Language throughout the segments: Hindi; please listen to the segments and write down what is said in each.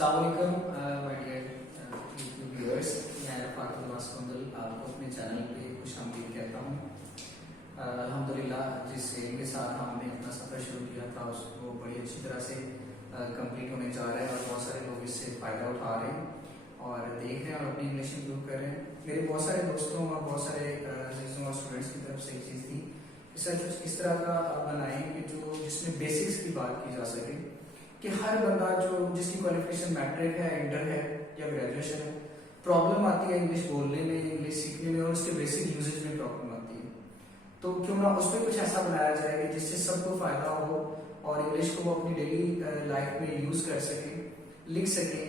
अस्सलाम वालेकुम माय डियर यूट्यूब व्यूअर्स। मैं फातिमा मास्कुंदल आपको अपने चैनल पे खुशामदीद कहता हूँ। अल्हम्दुलिल्लाह जिस एम के साथ हमने अपना सफ़र शुरू किया था उसको बड़ी अच्छी तरह से कंप्लीट होने जा रहा है और बहुत सारे लोग इससे फ़ायदा उठा रहे हैं और देख रहे हैं और अपनी इंग्लिश इम्प्रूव कर रहे हैं। मेरे बहुत सारे दोस्तों और बहुत सारे अजीज़ों और स्टूडेंट्स की तरफ से एक चीज़ थी कि सर कुछ इस तरह का बनाएं कि जो जिसमें बेसिक्स की बात की जा सके कि हर बंदा जो जिसकी क्वालिफिकेशन मैट्रिक है, इंटर है या ग्रेजुएशन है, प्रॉब्लम आती है इंग्लिश बोलने में, इंग्लिश सीखने में और उसके बेसिक यूजेज में प्रॉब्लम आती है, तो क्यों ना उस पर कुछ ऐसा बनाया जाए कि जिससे सबको फायदा हो और इंग्लिश को वो अपनी डेली लाइफ में यूज कर सके, लिख सके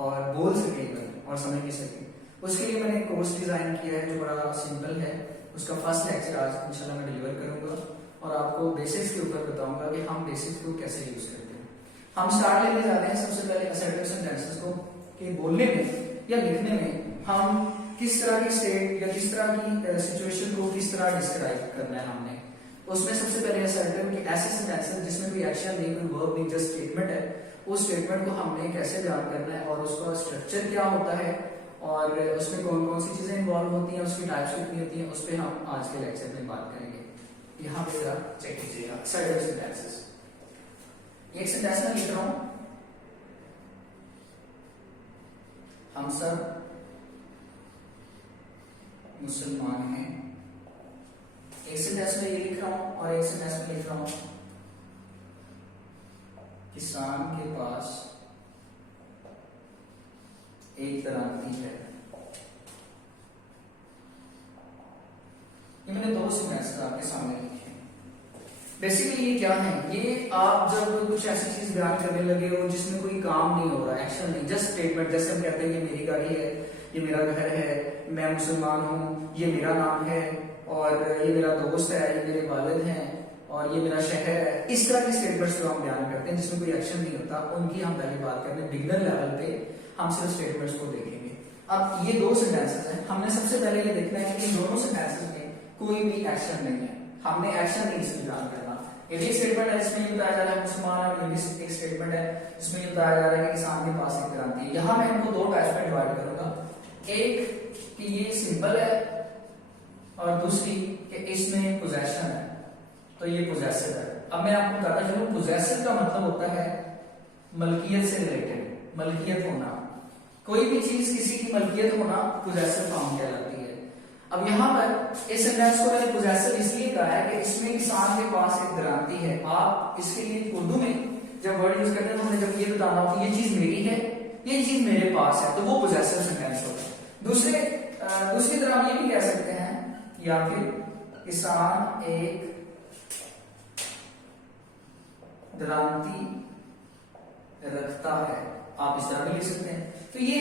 और बोल सके और समझ भी सके। उसके लिए मैंने एक कोर्स डिजाइन किया है जो बड़ा सिंपल है। उसका फर्स्ट लेक्चर आज इंशाल्लाह मैं डिलीवर करूंगा और आपको बेसिक्स के ऊपर बताऊंगा कि हम बेसिक्स को कैसे यूज करते हैं। हम स्टार्ट लेने जा रहे हैं सबसे पहले असर्टिव सेंटेंसेस को कि बोलने में या लिखने में हम किस तरह की स्टेट या किस तरह की सिचुएशन को किस तरह डिस्क्राइब करना है हमने। उसमें सबसे पहले असर्टिव कि ऐसे सेंटेंसेस जिसमें कोई एक्शन नहीं, कोई वर्ब नहीं, जस्ट स्टेटमेंट है, उस स्टेटमेंट को हमने कैसे बयान करना है और उसका स्ट्रक्चर क्या होता है और उसमें कौन कौन सी चीजें इन्वॉल्व होती हैं, उसकी टाइप्स कितनी होती हैं, उस पर हम आज के लेक्चर में बात करेंगे। यहाँ पे जरा चेक कीजिएगा असर्टिव सेंटेंसेस। एक सेंटेंस में लिख रहा हूं, हम सब मुसलमान हैं। एक सेंटेंस में ये लिख रहा हूं और एक सेंटेंस में लिख रहा हूं किसान के पास एक दरांती है। ये मैंने दो सेंटेंस आपके सामने लिखे। बेसिकली ये क्या है, ये आप जब कुछ ऐसी चीज बयान करने लगे हो जिसमें कोई काम नहीं हो रहा, एक्शन नहीं, जस्ट स्टेटमेंट, जैसे हम कहते हैं ये मेरी गाड़ी है, ये मेरा घर है, मैं मुसलमान हूँ, ये मेरा नाम है और ये मेरा दोस्त है, ये मेरे वालिद हैं और ये मेरा शहर है। इस तरह के स्टेटमेंट्स जो हम बयान करते हैं जिसमें कोई एक्शन नहीं होता, उनकी हम पहले बात करते हैं। बिगिनर लेवल पे हम सिर्फ स्टेटमेंट्स को देखेंगे। अब ये दो सेंटेंसेस हैं, हमने सबसे पहले ये देखना है कि इन दोनों सेंटेंसेस में कोई भी एक्शन नहीं है, हमने एक्शन नहीं इसमें बयान करना। एक स्टेटमेंट है जिसमें ये बताया जा रहा है मुसलमान, एक स्टेटमेंट है जिसमें ये बताया जा रहा है कि किसान के पास एक क्रांति है। यहाँ मैं इनको दो टाइप्स में डिवाइड करूंगा, एक कि ये सिंपल है और दूसरी कि इसमें पोजेशन है, तो ये पोजेसिव है। अब मैं आपको बताता चलूं, पोजेसिव का मतलब होता है मलकियत से रिलेटेड, मलकियत होना, कोई भी चीज किसी की मलकियत होना पोजेसिव फॉर्म कहलाती है। अब यहाँ पर इस सेंटेंस को मैंने पोजेसिव इसलिए कहा है कि इसमें किसान के पास एक दरांती है। आप इसके लिए उर्दू में जब वर्ड यूज करते हैं तो हमें जब ये बताना हो कि ये चीज मेरी है, ये चीज मेरे पास है, तो वो पोजेसिव सेंटेंस होता है। दूसरी तरह हम ये भी कह सकते हैं या फिर किसान एक दरांती रखता है, आप इस तरह भी लिख सकते हैं। तो ये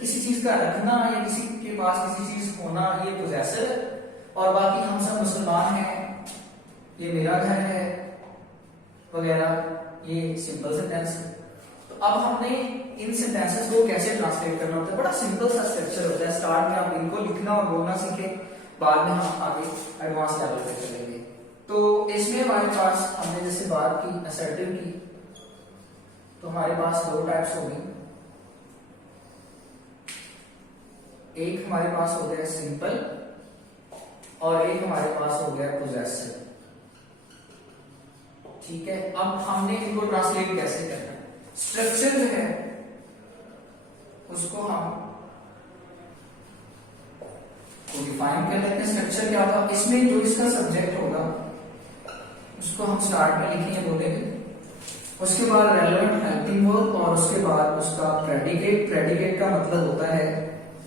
किसी चीज का रखना या किसी के पास किसी चीज होना, ये पोजेसिव है। और बाकी हम सब मुसलमान हैं, ये मेरा घर है वगैरह, ये सिंपल सेंटेंस है। तो अब हमने इन सेंटेंसेस को कैसे ट्रांसलेट करना होता है, बड़ा सिंपल सा स्ट्रक्चर होता है। स्टार्ट में आप इनको लिखना और बोलना सीखे, बाद में हम आगे एडवांस लेवल पे चलेंगे। तो इसमें हमारे पास हमने जैसे बात की असर्टिव की, तो हमारे पास दो टाइप्स होंगी। एक हमारे पास हो गया सिंपल और एक हमारे पास हो गया पोजेसिव। ठीक है, अब हमने इनको ट्रांसलेट कैसे करना है, स्ट्रक्चर जो है उसको हम डिफाइन कर लेते हैं। स्ट्रक्चर क्या होगा, इसमें जो इसका सब्जेक्ट होगा उसको हम स्टार्ट में लिखेंगे, बोलेंगे, उसके बाद रेलेवेंट हेल्पिंग वर्ब और उसके बाद उसका प्रेडिकेट। प्रेडिकेट का मतलब होता है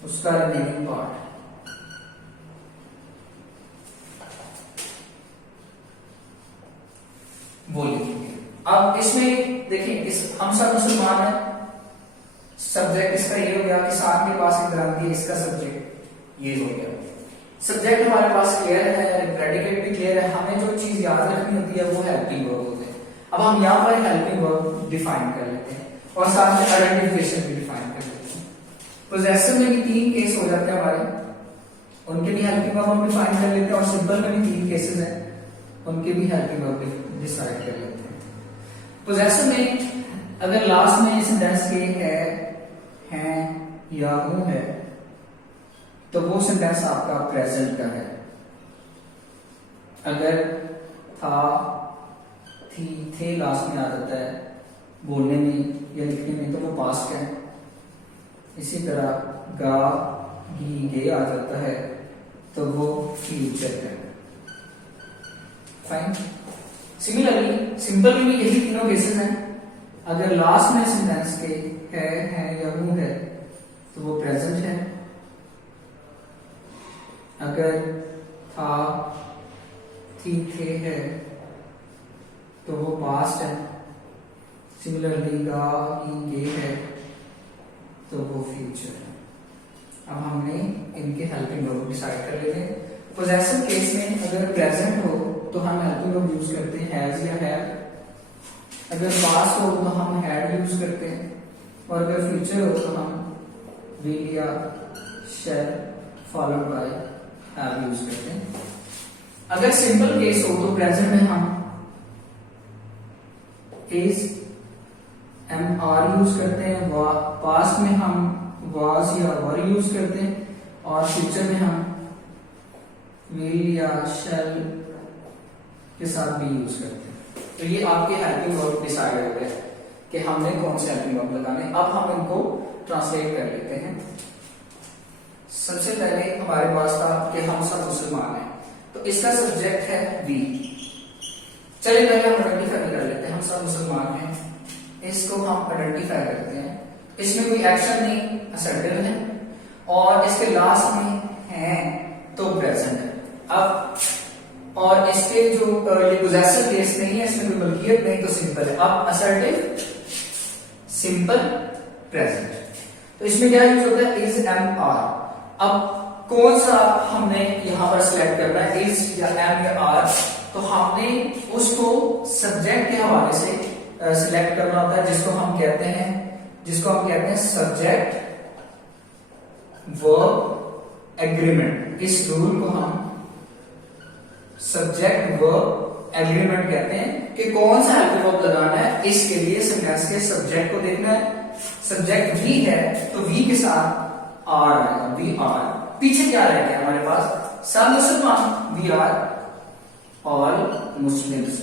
उसका रिमेनिंग पार्ट। वो लिखेंगे। अब इसमें देखिए, हम सब मुसलमान हैं, सब्जेक्ट इसका ये हो गया, किसान के पास एक दरांती है, इसका सब्जेक्ट ये हो गया। सब्जेक्ट हमारे पास क्लियर है, प्रेडिकेट भी क्लियर है, हमें जो चीज याद रखनी होती है वो हेल्पिंग वर्ब होते हैं। अब हम यहाँ पर हेल्पिंग वर्ब डिफाइन कर लेते हैं और साथ में आइडेंटिफिकेशन भी डिफाइन कर लेते हैं। पोजेसिव में भी तीन केस हो जाते हैं हमारे, उनके भी हेल्पिंग वर्ब हम डिफाइन कर लेते हैं और सिंपल में भी तीन केसेस हैं, उनके भी हेल्पिंग वर्ब डिसाइड कर लेते हैं। पोजेसिव में अगर लास्ट में सेंटेंस के है, हैं या हूं है तो वो सेंटेंस आपका प्रेजेंट का है। अगर था, थी, थे लास्ट में आ जाता है बोलने में या लिखने में तो वो पास्ट है। इसी तरह गा, गी, गे आ जाता है तो वो फ्यूचर है। फाइन। सिमिलरली सिंपल में भी यही तीनों केसेस हैं। अगर लास्ट में सेंटेंस के है या हूं है तो वो प्रेजेंट है। अगर था, थी, थे है तो वो पास्ट है। सिमिलरली गा, गी, गे है तो वो फ्यूचर है। अब हमने इनके हेल्पिंग वर्ब डिसाइड कर लेते हैं। पोजेसिव केस में अगर प्रेजेंट हो तो हम हेल्पिंग वर्ब यूज करते हैं हैज या हैव। अगर पास्ट हो तो हम हैड यूज करते हैं और अगर फ्यूचर हो तो हम विल या शैल फॉलोड बाय हैव यूज करते हैं। अगर सिंपल केस हो तो प्रेजेंट में हम इज, एम, आर यूज करते हैं। पास्ट में हम वाज या वर यूज करते हैं और फ्यूचर में हम विल या शैल के साथ भी यूज करते हैं। तो ये आपके हेल्पिंग वर्ब डिसाइड हो गए कि हमने कौन से हेल्पिंग वर्ब लगाने। अब हम इनको ट्रांसलेट कर लेते हैं। सबसे पहले हमारे पास था कि हम सब मुसलमान हैं, तो इसका सब्जेक्ट है वी। चलिए पहले हम आइडेंटिफाई कर लेते हैं। हम सब मुसलमान हैं, इसको हम आइडेंटिफाई करते हैं। इसमें कोई एक्शन नहीं, असर्टिव है और इसके लास्ट में है तो प्रेजेंट है। अब और इसके जो ये पोजेसिव केस नहीं है, इसमें कोई मलकियत नहीं तो सिंपल है। अब असर्टिव, सिंपल, प्रेजेंट। तो इसमें क्या यूज होता है इज, एम, आर। अब कौन सा हमने यहां पर सिलेक्ट करना है, इज या एम या आर। तो हमने उसको सब्जेक्ट के हवाले से सिलेक्ट करना होता है जिसको हम कहते हैं सब्जेक्ट वर्ब एग्रीमेंट। इस रूल को हम सब्जेक्ट वर्ब एग्रीमेंट कहते हैं कि कौन सा हेल्पिंग वर्ब लगाना है। इसके लिए सेंटेंस के सब्जेक्ट को देखना है। सब्जेक्ट वी है तो वी के साथ आर आएगा, वी आर। पीछे क्या रह गया हमारे पास, सब मुसलमान, वी आर ऑल मुस्लिम्स।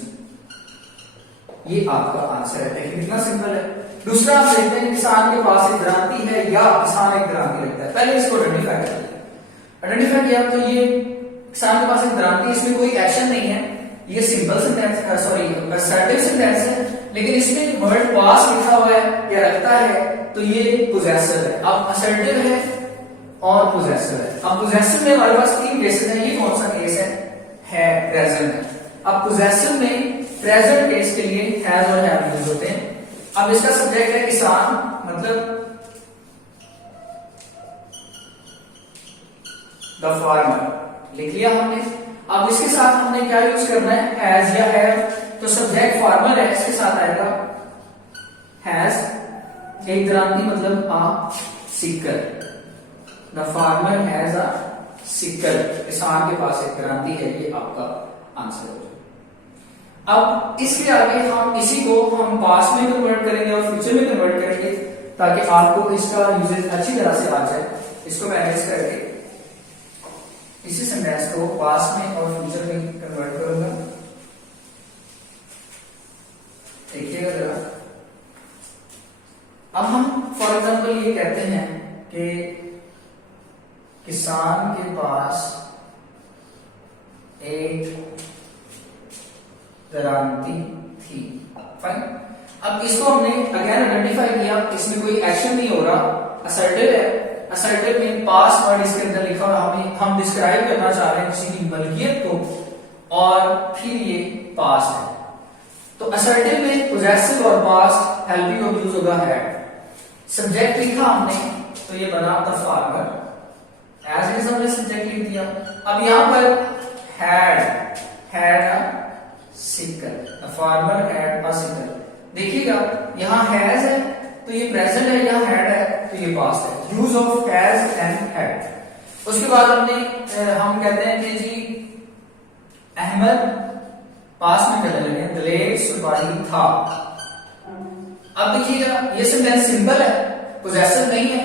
ये आपका आंसर है। देखिए कितना सिंपल है। दूसरा आप देखते हैं किसान के पास एक ग्रांति है या किसान एक ग्रांति रखता है। पहले इसको आइडेंटिफाई कर लिया। आइडेंटिफाई किया तो ये किसान के पास एक ग्रांति, इसमें कोई एक्शन नहीं है, ये simple sentence, sorry assertive sentence है, लेकिन इसमें वर्ड पास लिखा हुआ है या रखता है तो ये पोजेसिव है। अब असर्टिव है और पोजेसिव है। अब पोजेसिव में हमारे पास तीन केसेस हैं। ये कौन सा केस है प्रेजेंट है। अब पोजेसिव में प्रेजेंट केस के लिए हैज और हैव यूज होते हैं। अब इसका सब्जेक्ट है किसान, मतलब द फार्मर, लिख लिया हमने। अब इसके साथ हमने क्या यूज करना है, हैज या हैव। तो सब्जेक्ट फार्मर है, इसके साथ आएगा हैज, एक ग्रांति मतलब a sickle. The farmer has a sickle, किसान के पास एक ग्रांति है। ये आपका आंसर है। अब इसके आगे हम इसी को हम पास्ट में कन्वर्ट करेंगे और फ्यूचर में कन्वर्ट करेंगे ताकि आपको इसका यूजेज अच्छी तरह से आ जाए। इसको मैनेज करके इसी सेंटेंस को पास्ट में और फ्यूचर में कन्वर्ट करूंगा। देखिएगा जरा। अब हम फॉर एग्जांपल ये कहते हैं कि किसान के पास एक ग्रांति थी। फाइन। अब इसको हमने अगेन आइडेंटिफाई किया, इसमें कोई एक्शन नहीं हो रहा, असर्टिव है। असर्टिव में पास्ट वर्ड इसके अंदर लिखा हुआ, हम डिस्क्राइब करना चाह रहे हैं किसी की मलकियत को और फिर ये पास्ट है। तो असर्टिव में पोजेसिव और पास्ट हेल्पिंग वर्ब यूज होगा हैड। सब्जेक्ट लिखा हमने तो ये बना द फार्मर, एज इज हमने सब्जेक्ट लिख दिया। अब यहां पर had a sickle, the farmer had a sickle. देखिएगा यहां हैज है तो ये प्रेजेंट है, यहां हैड है तो ये पास्ट है। Use of has and had. उसके बाद हम कहते हैं कि जी अहमद पास्ट में कहने लगे, दलेर सिपाही था। अब देखिएगा ये सेंटेंस सिंपल है, पोजेसिव नहीं है,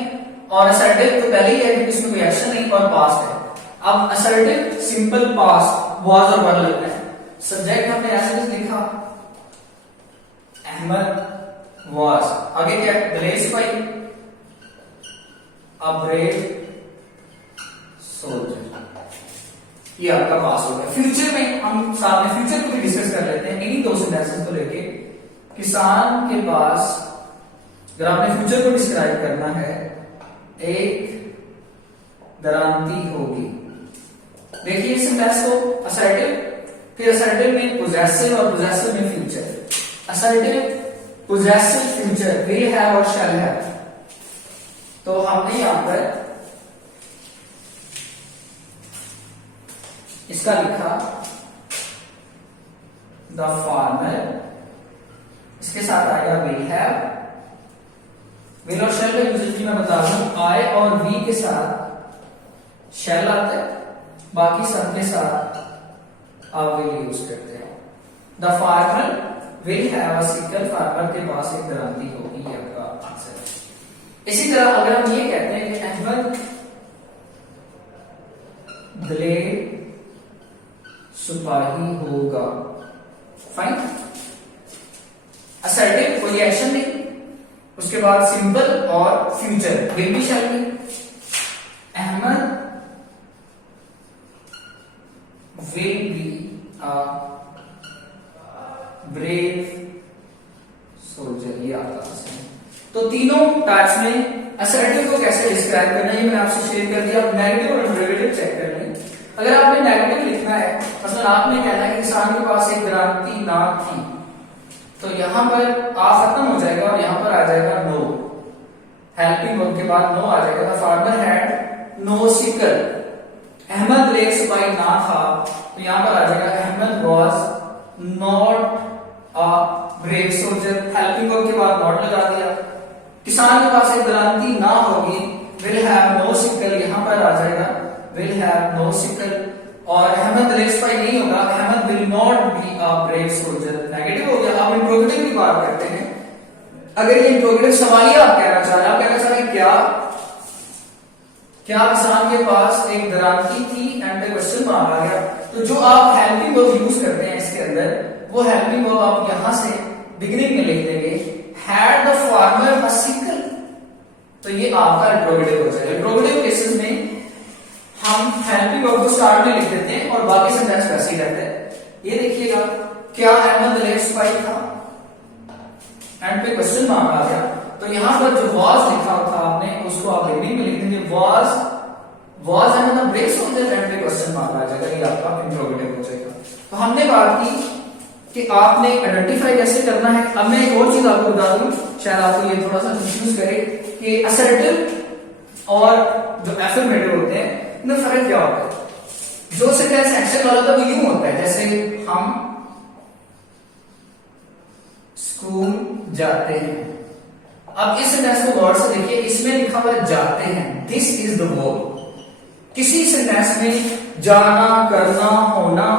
और असर्टिव तो पहले ही है कि इसमें कोई एक्शन नहीं और पास्ट है। अब असर्टिव सिंपल पास्ट वाज और वर लगना है। सब्जेक्ट हमने ऐसे लिखा अहमद वाज, आगे क्या है ब्रेव सिपाही, अ ब्रेव सोल्जर, ये आपका पास हो गया। फ्यूचर में हम सामने फ्यूचर को भी डिस्कस कर लेते हैं इन्हीं दो सेंटेंसेस को लेके। किसान के पास, अगर आपने फ्यूचर को डिस्क्राइब करना है, एक दरांती होगी। देखिए इस सेंटेंस को असर्टिव, फिर असर्टिव में पोजेसिव और पोजेसिव में future. Assertive possessive future will have और शैल हैव। तो हमने यहां पर इसका लिखा द फार्मर, इसके साथ आएगा विल हैव, विल और शैल का यूजेज मैं बता दूं, आई और वी के साथ शैल आता है, बाकी सब के साथ आप विल यूज करते हैं। The farmer will have a sickle, farmer के पास एक दरांती होगी, ये आपका आंसर है। इसी तरह अगर हम ये कहते हैं कि अहमद दलेर सिपाही होगा, फाइन, असर्टिव कोई एक्शन नहीं, उसके बाद सिंपल और future will be shall be. Ahmad will be a brave soldier, ये आता है। तो तीनों टाइप्स में असर्टिव को कैसे डिस्क्राइब करना है ये मैंने आपसे शेयर कर दिया। नेगेटिव और इंटरोगेटिव चेक कर लें। अगर आपने नेगेटिव लिखना है, मतलब आपने कहना है कि किसान के पास एक दरांती नाक थी, तो यहां पर आ खत्म हो जाएगा और यहां पर आ जाएगा नो, हेल्पिंग वर्ब के बाद नो आ जाएगा। The farmer had no sickle, Ahmad Daler सिपाही ना था, तो यहां पर आ जाएगा Ahmad was not a brave soldier, helping verb के बाद नॉट लगा दिया। किसान के पास एक दरांती ना होगी, विल हैव नो सिकल, यहां पर आ जाएगा विल हैव नो सिकल, और अहमद दलेर सिपाही नहीं होगा, Ahmad will not be a brave soldier, negative हो गया। अब इंट्रोगेटिव की बात करते हैं। अगर ये इंट्रोगेटिव सवालिया आप कहना चाह रहे हैं, आप कहना चाह रहे हैं क्या किसान के पास एक दरांती थी, एंड पे क्वेश्चन मार्क आ गया, तो जो आप हेल्पिंग वर्ब यूज करते हैं इसके अंदर, वो हेल्पिंग वर्ब आप यहां से बिगिनिंग में लिख देंगे, had the farmer a sickle, तो ये आपका इंट्रोगेटिव हो जाएगा। इंट्रोगेटिव केसेस में हम हेल्पिंग वर्ब को स्टार्ट में लिख देते हैं और बाकी सेंटेंस वैसे ही रहते हैं। ये देखिएगा, क्या अहमद दलेर सिपाही था, एंड पे क्वेश्चन मार्क आ गया, तो यहां पर जो वाज लिखा था आपने, उसको आप बिगिनिंग में लिख देंगे, was Ahmad brave soldier, and पे क्वेश्चन मार्क आ जाएगा, ये आपका इंट्रोगेटिव हो जाएगा। तो हमने बात की कि आपने आइडेंटिफाई कैसे करना है। अब मैं एक और चीज आपको बता दूं, शायद आपको ये थोड़ा सा कंफ्यूज करे कि असर्टिव और जो एफर्मेटिव होते हैं इनमें फर्क क्या होता है। जो सेंटेंस एक्शन वाला था वो यूं होता है, जैसे हम स्कूल जाते हैं। अब इस सेंटेंस को गौर से देखिए, इसमें लिखा हुआ है जाते हैं, दिस इज द वर्ब। किसी सेंटेंस में जाना, करना, होना,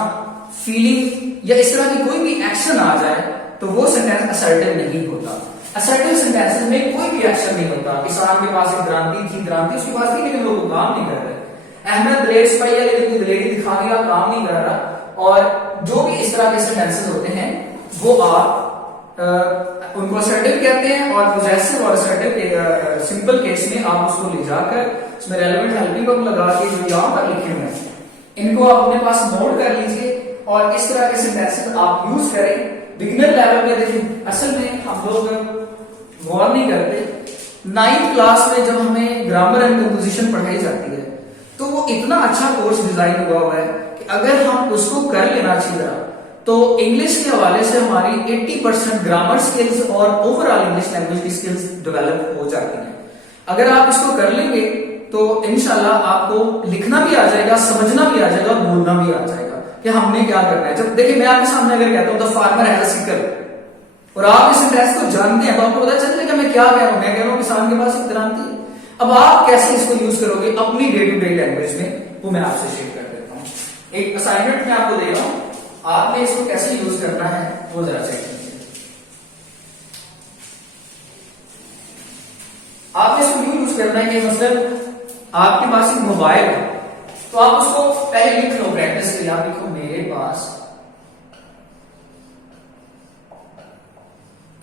फीलिंग या इस तरह की कोई भी एक्शन आ जाए तो वो सेंटेंस असर्टिव नहीं होता। असर्टिव सेंटेंसेस में कोई भी एक्शन नहीं होता। किसान के पास एक दरांती थी, दरांती उसके पास थी लेकिन वो काम नहीं कर रहे। अहमद दलेर सिपाही है लेकिन दलेरी दिखा नहीं रहा, काम नहीं कर रहा। और जो भी इस तरह के सेंटेंसेस होते हैं वो आप उनको असर्टिव कहते हैं, और पोजेसिव और असर्टिव सिंपल केस में आप उसको ले जाकर उसमें रेलेवेंट हेल्पिंग वर्ब लगा के जो यहां पर लिखे हुए हैं इनको आप अपने पास नोट कर लीजिए, और इस तरह के सेंटेंसेस आप यूज करें। बिगिनर लेवल पे देखिए, असल में हम लोग गौर नहीं करते। 9th क्लास में जब हमें ग्रामर एंड कंपोजिशन पढ़ाई जाती है तो वो इतना अच्छा कोर्स डिजाइन हुआ है कि अगर हम उसको कर लेना अच्छी तरह तो इंग्लिश के हवाले से हमारी 80% ग्रामर स्किल्स और ओवरऑल इंग्लिश लैंग्वेज की स्किल्स डेवलप हो जाती हैं। अगर आप इसको कर लेंगे तो इंशाल्लाह आपको लिखना भी आ जाएगा, समझना भी आ जाएगा और बोलना भी आ जाएगा कि हमने क्या करना है। जब देखिए मैं आपके सामने अगर कहता हूं the farmer has a sickle और आप इस सेंटेंस को जानते हैं तो आपको पता चल जाएगा मैं क्या कह रहा हूं। मैं कह रहा हूं किसान के पास एक दरांती है। अब आप कैसे इसको यूज करोगे अपनी डे टू डे लैंग्वेज में, वो मैं आपसे शेयर कर देता हूं। एक असाइनमेंट मैं आपको दे रहा हूं, आपने इसको कैसे यूज करना है वो जरा चेक कीजिए। करना है कि मतलब आपके पास एक मोबाइल है, तो आप उसको पहले लिख लो प्रैक्टिस के लिए। आप लिखो मेरे पास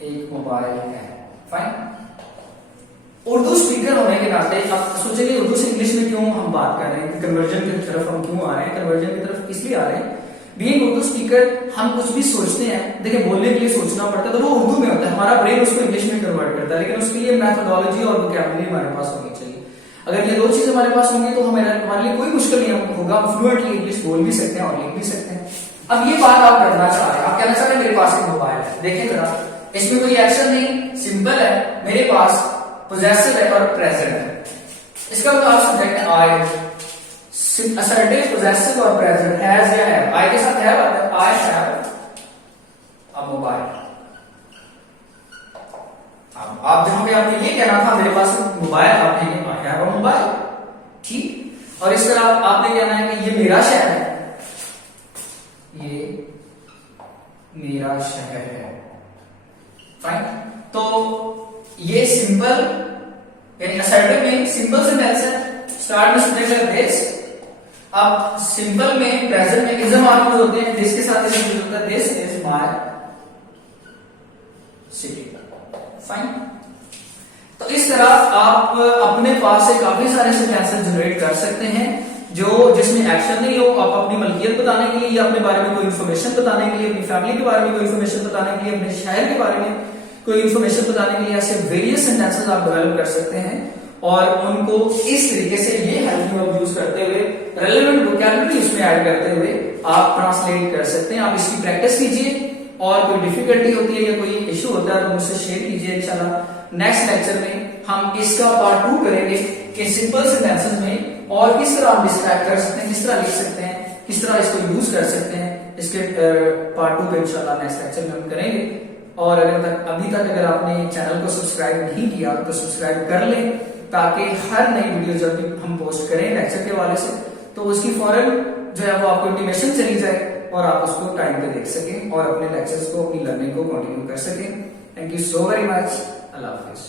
एक मोबाइल है, फाइन। उर्दू स्पीकर होने के नाते आप सोचेंगे उर्दू से इंग्लिश में क्यों हम बात कर रहे हैं, कन्वर्जन की तरफ हम क्यों आ रहे हैं। कन्वर्जन की तरफ इसलिए आ रहे हैं, बीइंग उर्दू स्पीकर हम कुछ भी सोचते हैं, देखिए बोलने के लिए सोचना पड़ता है तो वो उर्दू में होता है, हमारा ब्रेन उसको इंग्लिश में कन्वर्ट करता है, लेकिन उसके लिए मेथोडोलॉजी और वोकैबुलरी हमारे पास होनी चाहिए। अगर ये दो चीज हमारे पास होंगी तो हमारे लिए कोई मुश्किल नहीं होगा, हम फ्लुएंटली इंग्लिश बोल भी सकते हैं और लिख भी सकते हैं। अब ये बात आप करना चाह रहे हैं, आप कहना चाह रहे हैं मेरे पास एक मोबाइल है, देखें जरा इसमें कोई एक्शन नहीं, सिंपल है, मेरे पास पोजेसिव है और प्रेजेंट है। इसका मतलब आप सब्जेक्ट है आई, असर्टिव, पोजेसिव और प्रेजेंट, हैज या हैव, आई के साथ हैव आता है, आई हैव अ मोबाइल। अब आप जहां पे आपने ये कहना था मेरे पास मोबाइल, आपने आई हैव अ मोबाइल, ठीक। और इस तरह आपने कहना है कि ये मेरा शहर है, ये मेरा शहर है, फाइन। तो ये सिंपल यानी असर्टिव में सिंपल सेंटेंस है, स्टार्ट में सब्जेक्ट है दिस। अब सिंपल में प्रेजेंट में इज़म आर्टिकल होते हैं, दिस के साथ इज़म यूज होता है, this is my city, fine. तो इस तरह आप अपने पास से काफी सारे सेंटेंसेस जनरेट कर सकते हैं जो जिसमें एक्शन नहीं हो, आप अपनी मलकियत बताने के लिए या अपने बारे में कोई इन्फॉर्मेशन बताने के लिए, अपनी फैमिली के बारे में कोई इन्फॉर्मेशन बताने के लिए, अपने शहर के बारे में कोई इन्फॉर्मेशन बताने के लिए ऐसे वेरियस सेंटेंसेस आप डेवलप कर सकते हैं और उनको इस तरीके से ये हेल्पिंग वर्ब यूज करते हुए, रेलेवेंट वोकैबुलरी इसमें ऐड करते हुए आप ट्रांसलेट कर सकते हैं। आप इसकी प्रैक्टिस कीजिए और कोई डिफिकल्टी होती है या कोई इश्यू होता है तो मुझसे शेयर कीजिए। इंशाल्लाह नेक्स्ट लेक्चर में हम इसका पार्ट 2 करेंगे कि सिंपल सेंटेंसेस में और किस तरह हम डिस्क्राइब कर सकते हैं, किस तरह लिख सकते हैं, किस तरह इसको यूज कर सकते हैं। इसके पार्ट 2 पे इंशाल्लाह नेक्स्ट लेक्चर में हम करेंगे। और अभी तक अगर आपने चैनल को सब्सक्राइब नहीं किया तो सब्सक्राइब कर लें, ताकि हर नई वीडियो जब भी हम पोस्ट करें लेक्चर के हवाले से तो उसकी फौरन जो है वो आपको इंटीमेशन चली जाए और आप उसको टाइम पे देख सकें और अपने लेक्चर्स को, अपनी लर्निंग को कंटिन्यू कर सकें। Thank you so very much. Allah Hafiz.